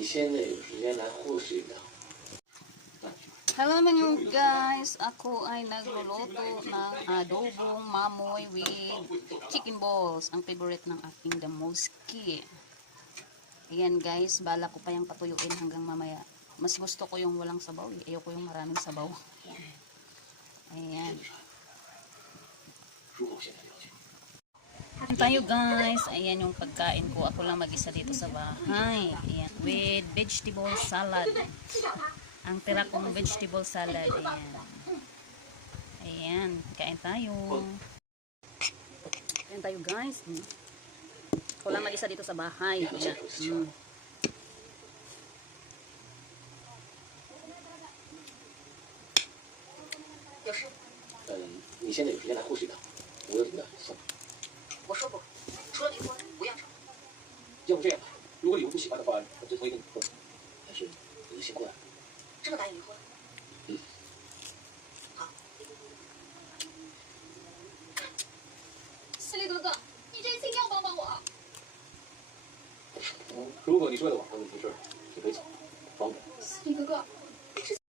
你现在有时间来护士一趟。 Hello mga guys, ako ay nagluluto ng adobong mamoy with chicken balls. Ang favorite ng aking damoski. Ayan guys, bala ko pa yung patuyuin hanggang mamaya. Mas gusto ko yung walang sabaw. eh. Ayoko yung maraming sabaw. Ayan tayo guys. Ayan yung pagkain ko. Ako lang mag-isa dito sa bahay. Ayan. With vegetable salad. Ang tira kong vegetable salad. Ayan. Ayan. Kain tayo. Kain tayo guys. Mm. Ako lang mag-isa dito sa bahay. Ayan. Mm. 嗯，你现在有时间来护士一 离婚，不要吵。要不这样吧，如果以后不喜欢的话，我就同意跟你离婚。但是你就先过来。真的答应离婚？嗯。好。司令哥哥，你这次一定要帮帮我。如果你是为了挽回我的事儿，你可以走，